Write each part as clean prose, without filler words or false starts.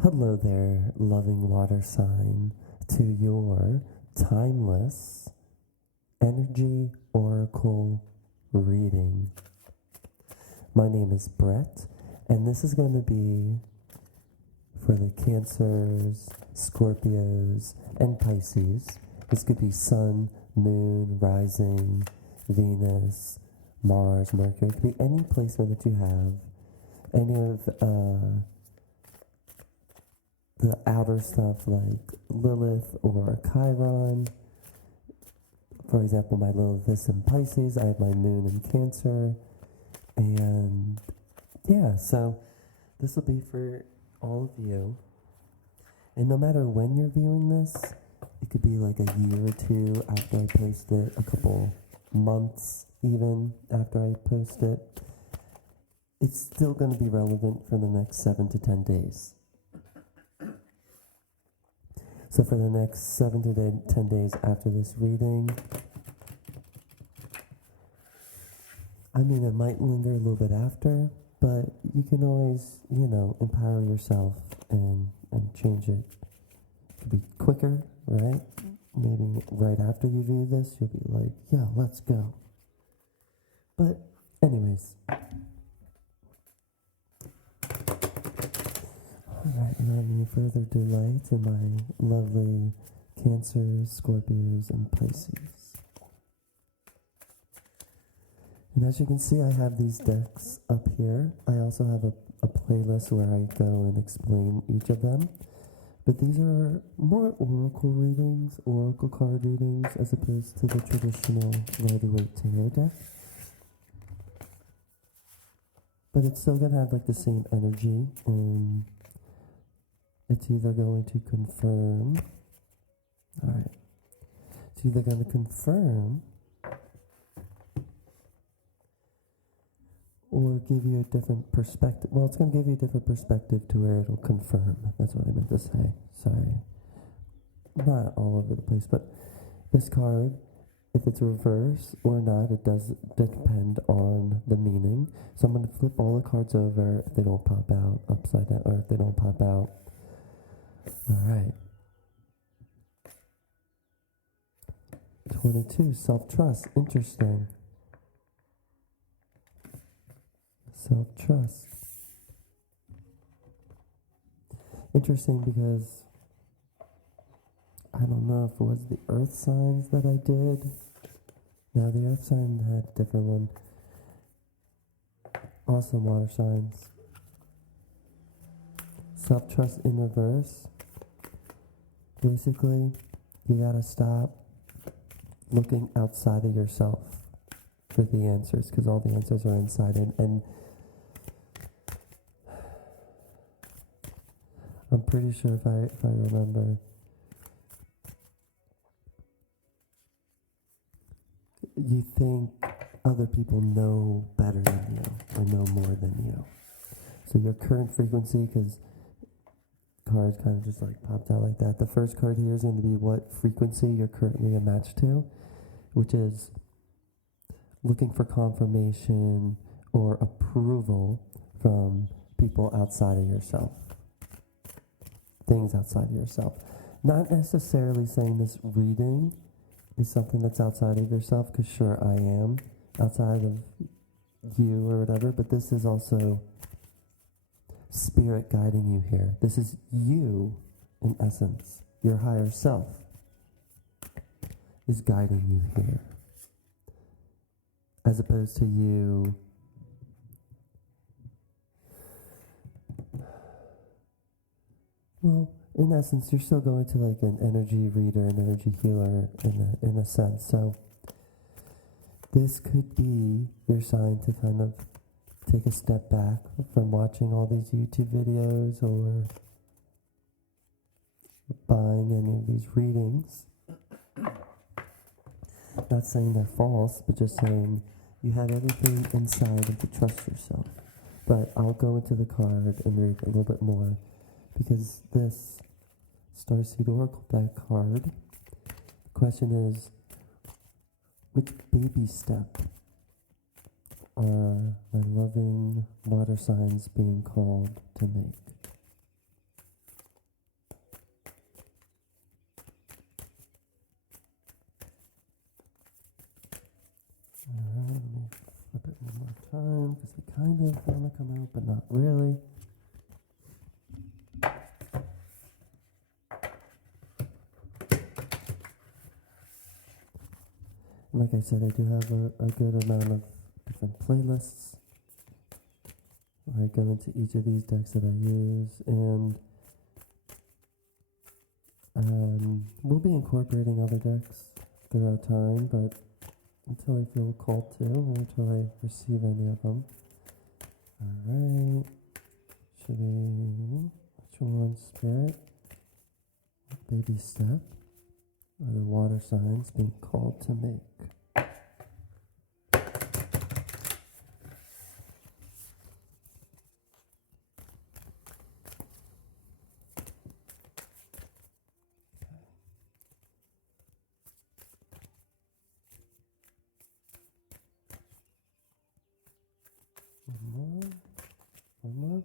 Hello there, loving water sign, to your timeless energy oracle reading. My name is Brett, and this is going to be for the Cancers, Scorpios, and Pisces. This could be Sun, Moon, Rising, Venus, Mars, Mercury. It could be any placement that you have. Any of the outer stuff like Lilith or Chiron. For example, my Lilith is in Pisces. I have my Moon in Cancer. And yeah, so this will be for all of you. And no matter when you're viewing this, it could be like a year or two after I post it, a couple months even after I post it. It's still going to be relevant for the next 7 to 10 days. So for the next 7 to 10 days after this reading, I mean, it might linger a little bit after, but you can always, empower yourself and change it. It could be quicker, right? Maybe right after you view this, you'll be like, yeah, let's go. But anyways. Alright, without any further delay to my lovely Cancers, Scorpios, and Pisces. And as you can see, I have these decks up here. I also have a playlist where I go and explain each of them. But these are more oracle readings, oracle card readings, as opposed to the traditional Rider-Waite tarot deck. But it's still going to have like the same energy, and it's either going to confirm, alright, it's either going to confirm or give you a different perspective. Well, it's going to give you a different perspective to where it'll confirm. That's what I meant to say. Sorry. Not all over the place, but this card, if it's reverse or not, it does depend on the meaning. So I'm going to flip all the cards over if they don't pop out upside down, or if they don't pop out. Alright. 22, self-trust. Interesting. Self-trust. Interesting because I don't know if it was the earth signs that I did. No, the earth sign had a different one. Awesome water signs. Self-trust in reverse. Basically, you gotta stop looking outside of yourself for the answers, because all the answers are inside. And I'm pretty sure if I remember, you think other people know better than you or know more than you. So your current frequency, because card kind of just like popped out like that. The first card here is going to be what frequency you're currently a match to, which is looking for confirmation or approval from people outside of yourself. Things outside of yourself. Not necessarily saying this reading is something that's outside of yourself, because sure I am outside of you or whatever, but this is also spirit guiding you here. This is you, in essence. Your higher self is guiding you here. As opposed to you well, in essence, you're still going to like an energy reader, an energy healer in a sense. So this could be your sign to kind of take a step back from watching all these YouTube videos or buying any of these readings. Not saying they're false, but just saying you have everything inside and to trust yourself. But I'll go into the card and read a little bit more, because this Starseed Oracle deck card, the question is, which baby step are my loving water signs being called to make? kind of want to come out, but not really. And like I said, I do have a good amount of different playlists where I go into each of these decks that I use, and we'll be incorporating other decks throughout time, but until I feel called to, or until I receive any of them. Alright, which one, Spirit? Baby step? Are the water signs being called to make? One more.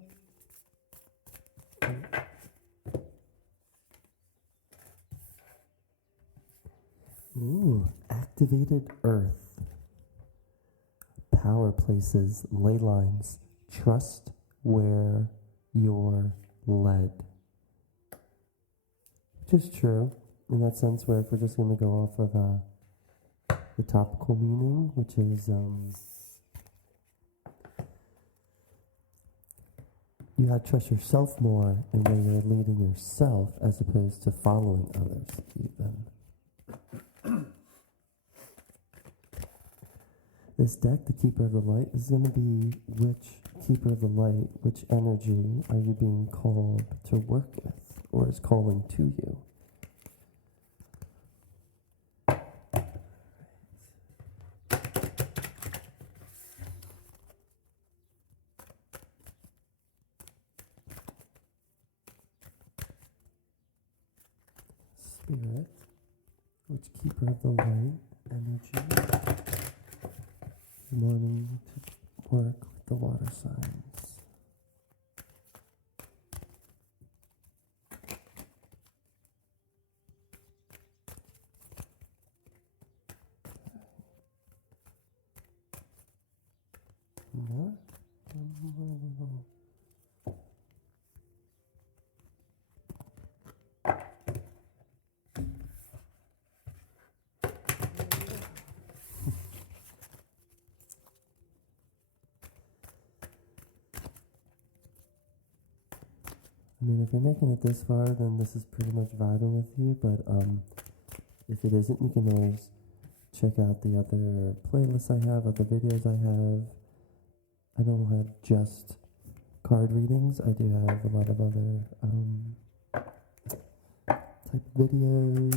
Ooh, activated earth. Power places, ley lines. Trust where you're led. Which is true, in that sense, where if we're just going to go off of the topical meaning, which is you gotta trust yourself more in where you're leading yourself as opposed to following others even. This deck, the Keeper of the Light, is going to be which Keeper of the Light, which energy are you being called to work with, or is calling to you? Spirit, which Keeper of the Light energy is wanting to work with the water signs? More? I mean, if you're making it this far, then this is pretty much vibing with you, but if it isn't, you can always check out the other playlists I have, other videos I have. I don't have just card readings. I do have a lot of other type of videos.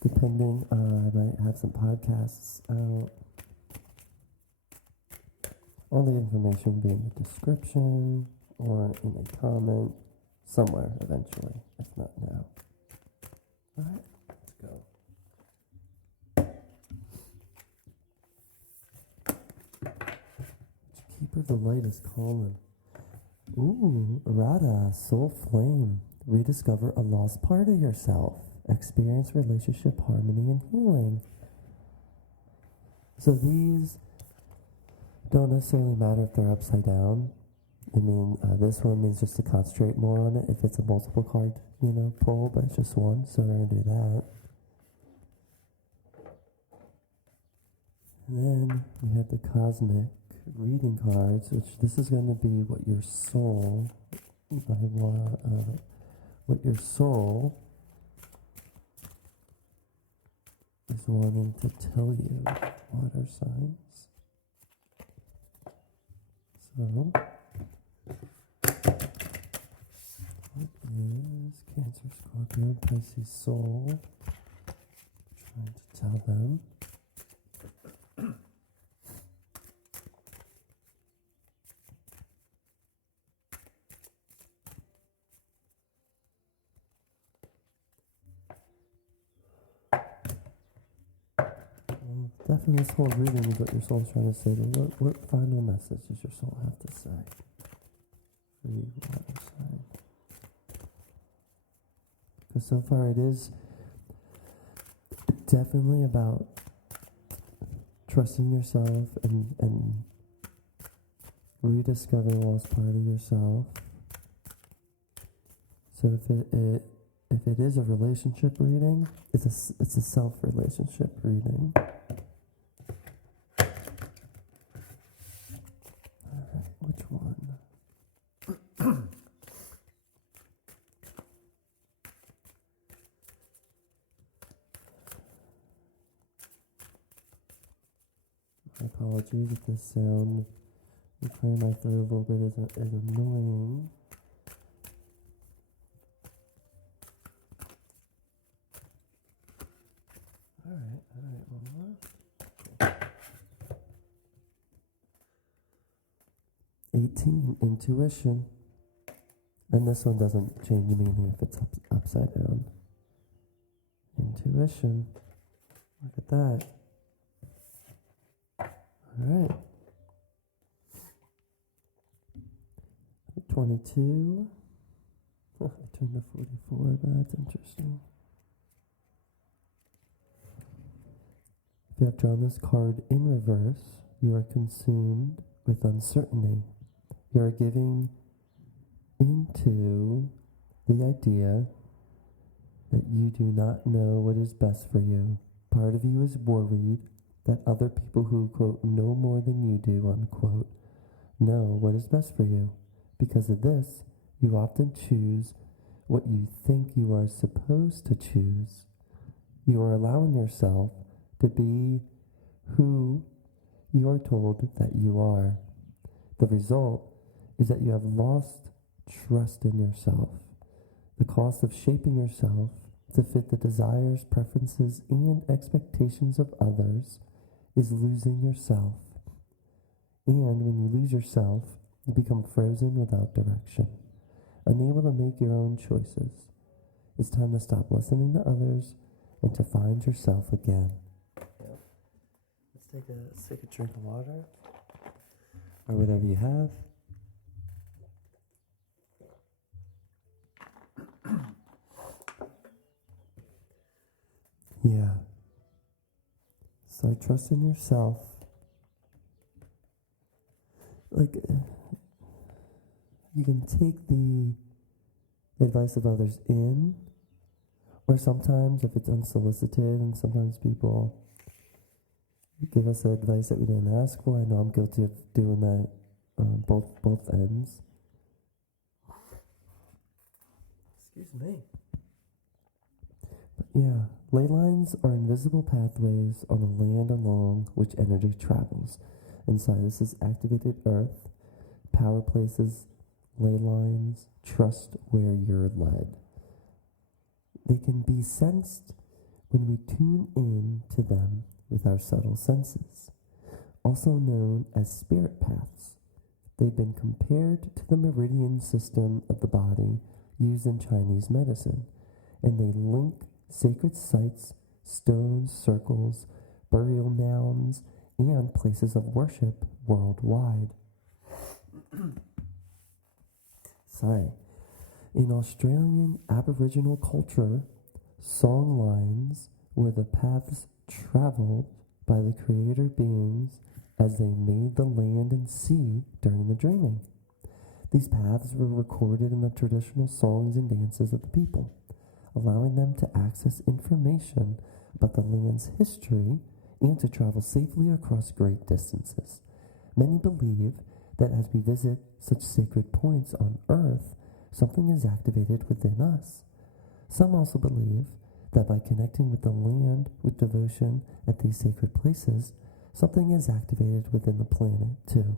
Depending, I might have some podcasts out. All the information will be in the description or in a comment somewhere eventually, if not now. Alright, let's go. Keeper of the Light is calling. Ooh, Radha, Soul Flame. Rediscover a lost part of yourself. Experience relationship harmony and healing. So these don't necessarily matter if they're upside down. I mean, this one means just to concentrate more on it if it's a multiple card, pull, but it's just one, so we're going to do that. And then we have the cosmic reading cards, which this is going to be what your soul, is wanting to tell you, water signs. So, what is Cancer, Scorpio, Pisces soul trying to tell them? Definitely this whole reading is what your soul's trying to say. But what final message does your soul have to say for you, water sign? Because so far it is definitely about trusting yourself and rediscovering a lost part of yourself. So if it is a relationship reading, it's a self relationship reading. All right, which one? My apologies if the sound and clear my throat a little bit is annoying. Alright, one more. 18, intuition. And this one doesn't change meaning if it's upside down. Intuition. Look at that. Alright. 22. Oh, I turned to 44, but that's interesting. If you have drawn this card in reverse, you are consumed with uncertainty. You are giving into the idea that you do not know what is best for you. Part of you is worried that other people who, quote, know more than you do, unquote, know what is best for you. Because of this, you often choose what you think you are supposed to choose. You are allowing yourself to be who you are told that you are. The result is that you have lost trust in yourself. The cost of shaping yourself to fit the desires, preferences, and expectations of others is losing yourself. And when you lose yourself, you become frozen without direction, unable to make your own choices. It's time to stop listening to others and to find yourself again. Let's take a drink of water, or whatever you have. Yeah. Start trusting yourself. Like, you can take the advice of others in, or sometimes if it's unsolicited, and sometimes people give us advice that we didn't ask for. I know I'm guilty of doing that, both ends. Excuse me. But yeah, ley lines are invisible pathways on the land along which energy travels. Inside this is activated earth, power places, ley lines, trust where you're led. They can be sensed when we tune in to them with our subtle senses, also known as spirit paths. They've been compared to the meridian system of the body used in Chinese medicine, and they link sacred sites, stones, circles, burial mounds, and places of worship worldwide. Sorry. In Australian Aboriginal culture, song lines were the paths traveled by the creator beings as they made the land and sea during the dreaming. These paths were recorded in the traditional songs and dances of the people, allowing them to access information about the land's history and to travel safely across great distances. Many believe that as we visit such sacred points on earth, something is activated within us. Some also believe that by connecting with the land with devotion at these sacred places, something is activated within the planet too.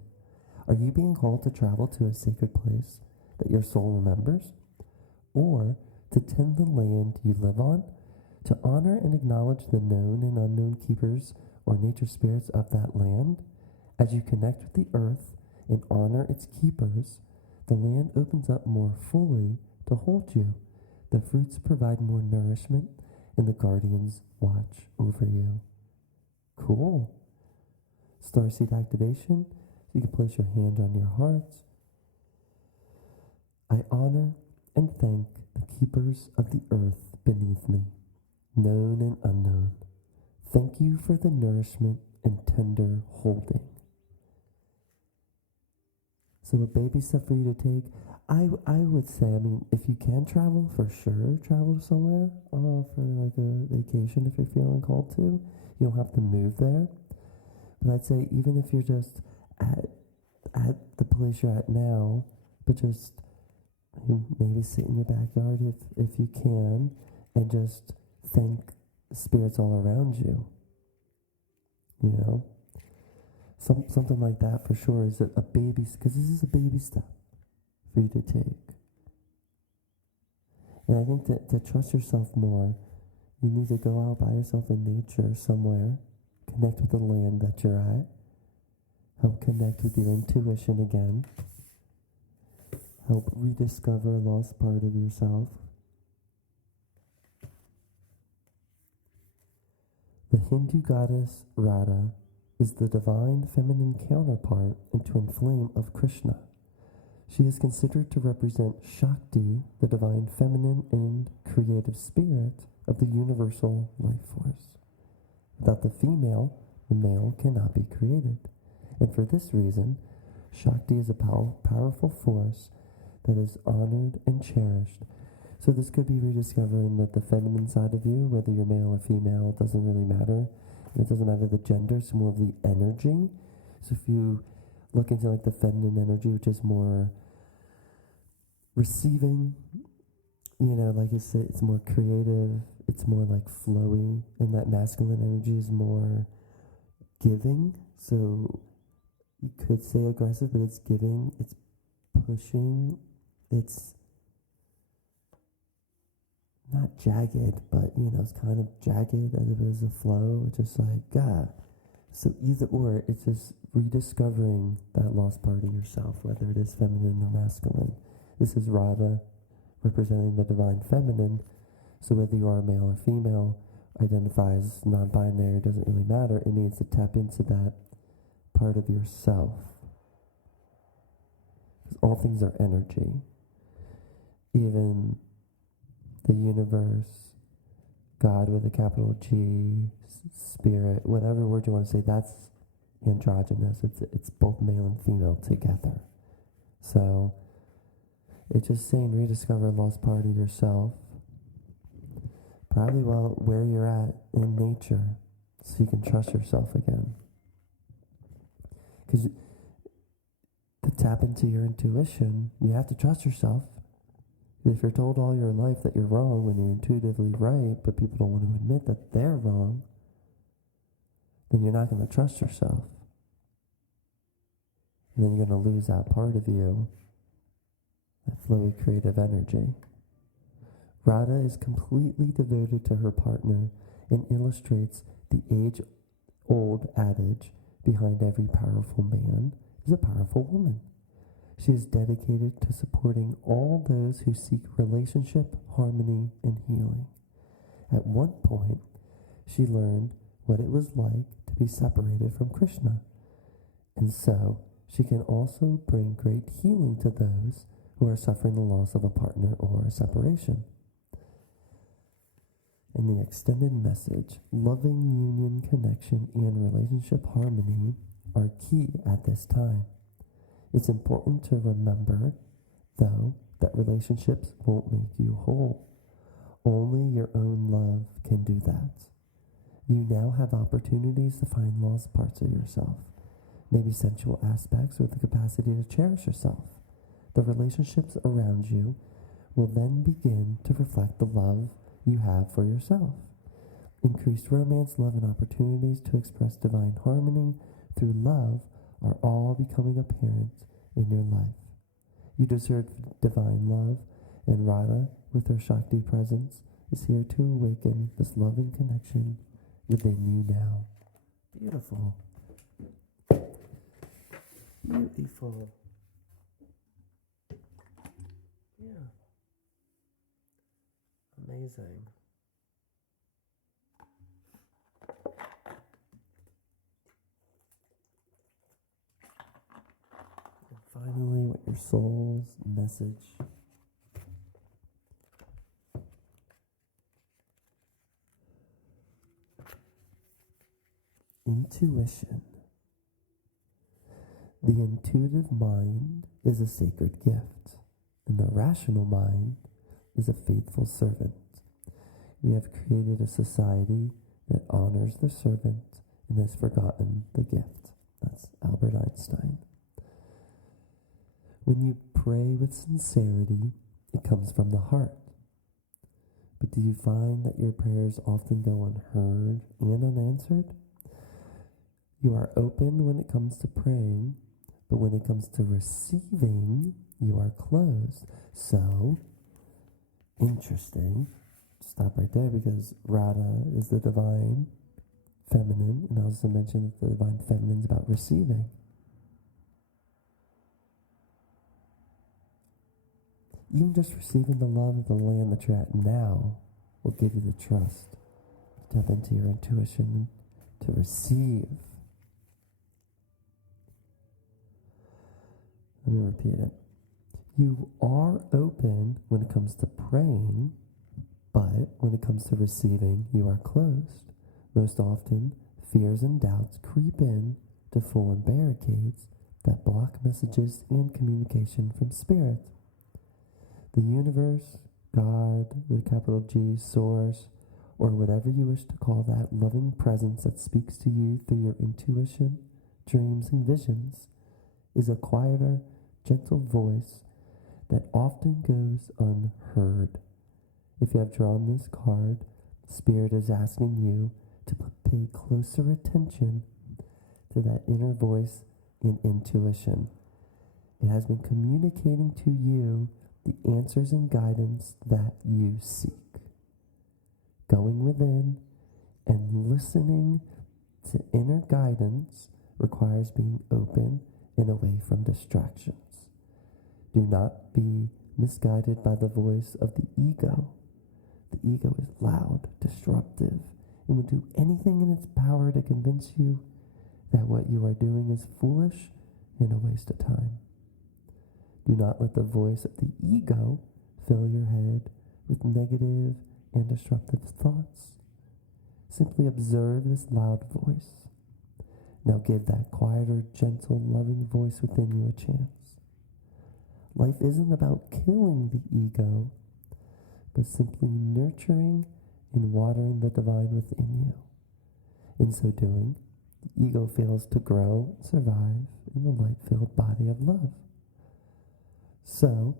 Are you being called to travel to a sacred place that your soul remembers? Or to tend the land you live on? To honor and acknowledge the known and unknown keepers or nature spirits of that land? As you connect with the earth and honor its keepers, the land opens up more fully to hold you. The fruits provide more nourishment, and the guardians watch over you. Cool. Starseed activation. You can place your hand on your heart. I honor and thank the keepers of the earth beneath me, known and unknown. Thank you for the nourishment and tender holding. So a baby step for you to take, I would say, I mean, if you can travel, for sure, travel somewhere for like a vacation if you're feeling called to. You don't have to move there. But I'd say even if you're just at the place you're at now, but just maybe sit in your backyard if you can, and just thank the spirits all around you. You know? Something like that for sure is a baby, because this is a baby step for you to take. And I think that to trust yourself more, you need to go out by yourself in nature somewhere, connect with the land that you're at, help connect with your intuition again, help rediscover a lost part of yourself. The Hindu goddess Radha is the divine feminine counterpart and twin flame of Krishna. She is considered to represent Shakti, the divine feminine and creative spirit of the universal life force. Without the female, the male cannot be created. And for this reason, Shakti is a powerful force that is honored and cherished. So this could be rediscovering that the feminine side of you, whether you're male or female, it doesn't really matter. And it doesn't matter the gender, it's more of the energy. So if you look into like the feminine energy, which is more receiving, you know, like you said, it's more creative, it's more like flowy, and that masculine energy is more giving. So you could say aggressive, but it's giving, it's pushing, it's not jagged, but you know, it's kind of jagged as if it is a flow. It's just like, so either or, it's just rediscovering that lost part of yourself, whether it is feminine or masculine. This is Radha representing the divine feminine. So whether you are male or female, identify as non-binary, doesn't really matter. It means to tap into that part of yourself. Because all things are energy. Even the universe, God with a capital G, spirit, whatever word you want to say, that's androgynous. It's both male and female together. So it's just saying rediscover a lost part of yourself. Probably where you're at in nature, so you can trust yourself again. Because to tap into your intuition, you have to trust yourself. If you're told all your life that you're wrong when you're intuitively right, but people don't want to admit that they're wrong, then you're not going to trust yourself. And then you're going to lose that part of you, that flowy creative energy. Radha is completely devoted to her partner and illustrates the age-old adage, behind every powerful man is a powerful woman. She is dedicated to supporting all those who seek relationship, harmony, and healing. At one point, she learned what it was like to be separated from Krishna, and so she can also bring great healing to those who are suffering the loss of a partner or a separation. In the extended message, loving union, connection, and relationship harmony are key at this time. It's important to remember, though, that relationships won't make you whole. Only your own love can do that. You now have opportunities to find lost parts of yourself, maybe sensual aspects or the capacity to cherish yourself. The relationships around you will then begin to reflect the love you have for yourself. Increased romance, love, and opportunities to express divine harmony through love are all becoming apparent in your life. You deserve divine love, and Radha, with her Shakti presence, is here to awaken this loving connection within you now. Beautiful. Beautiful. Yeah. Amazing. And finally, what your soul's message. Intuition. The intuitive mind is a sacred gift, and the rational mind is a faithful servant. We have created a society that honors the servant and has forgotten the gift. That's Albert Einstein. When you pray with sincerity, it comes from the heart. But do you find that your prayers often go unheard and unanswered? You are open when it comes to praying, but when it comes to receiving, you are closed. So, interesting. Stop right there, because Radha is the divine feminine, and I also mentioned that the divine feminine is about receiving. Even just receiving the love of the land that you're at now will give you the trust to tap into your intuition to receive. Let me repeat it. You are open when it comes to praying, but when it comes to receiving, you are closed. Most often, fears and doubts creep in to form barricades that block messages and communication from spirit. The universe, God, with a capital G, source, or whatever you wish to call that loving presence that speaks to you through your intuition, dreams, and visions, is a quieter, gentle voice that often goes unheard. If you have drawn this card, Spirit is asking you to pay closer attention to that inner voice and intuition. It has been communicating to you the answers and guidance that you seek. Going within and listening to inner guidance requires being open and away from distractions. Do not be misguided by the voice of the ego. The ego is loud, disruptive, and will do anything in its power to convince you that what you are doing is foolish and a waste of time. Do not let the voice of the ego fill your head with negative and disruptive thoughts. Simply observe this loud voice. Now give that quieter, gentle, loving voice within you a chance. Life isn't about killing the ego, but simply nurturing and watering the divine within you. In so doing, the ego fails to grow and survive in the light-filled body of love. So,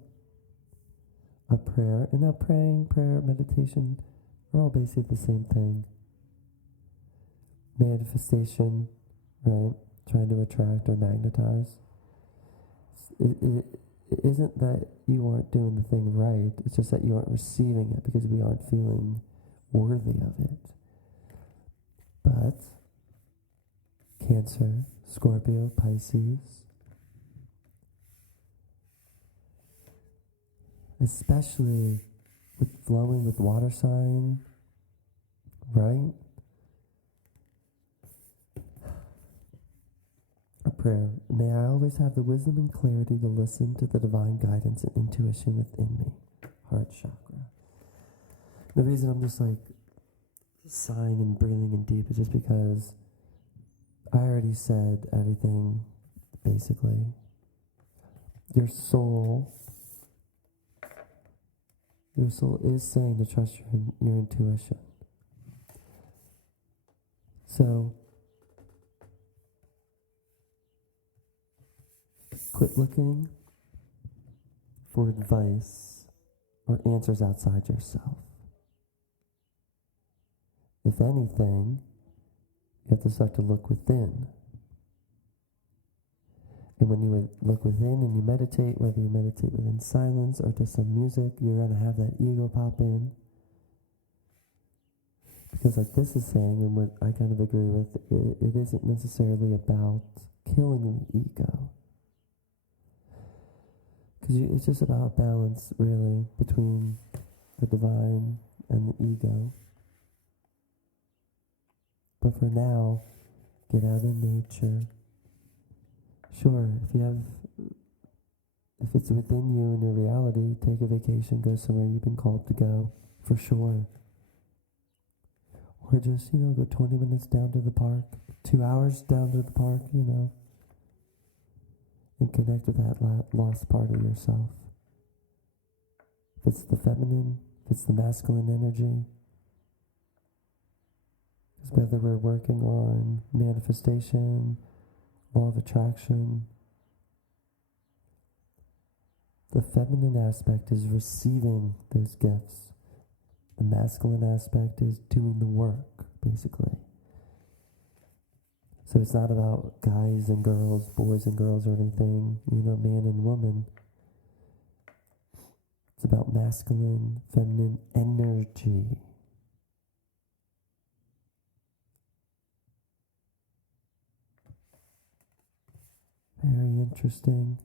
a prayer, and now praying, prayer, meditation are all basically the same thing. Manifestation, right? Trying to attract or magnetize. It isn't that you aren't doing the thing right, it's just that you aren't receiving it because we aren't feeling worthy of it. But Cancer, Scorpio, Pisces, especially with flowing with water sign, right? A prayer. May I always have the wisdom and clarity to listen to the divine guidance and intuition within me. Heart chakra. The reason I'm just like sighing and breathing in deep is just because I already said everything, basically. Your soul is saying to trust your intuition. So, quit looking for advice or answers outside yourself. If anything, you have to start to look within. And when you look within and you meditate, whether you meditate within silence or to some music, you're going to have that ego pop in. Because like this is saying, and what I kind of agree with, it isn't necessarily about killing the ego. Because it's just about balance, really, between the divine and the ego. But for now, get out in nature. Sure, if it's within you and your reality, take a vacation, go somewhere you've been called to go, for sure. Or just, go 20 minutes down to the park, 2 hours down to the park, and connect with that lost part of yourself. If it's the feminine, if it's the masculine energy, because whether we're working on manifestation, law of attraction, the feminine aspect is receiving those gifts. The masculine aspect is doing the work, basically. So it's not about guys and girls, boys and girls or anything, man and woman. It's about masculine, feminine energy. Very interesting.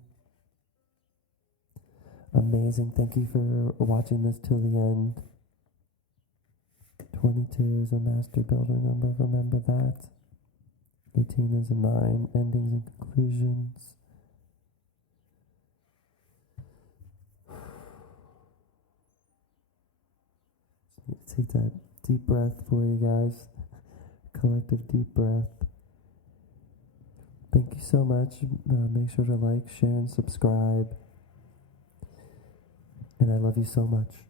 Amazing. Thank you for watching this till the end. 22 is a master builder number. Remember that. 18 is a 9. Endings and conclusions. Take that deep breath for you guys. Collective deep breath. Thank you so much. Make sure to like, share, and subscribe. And I love you so much.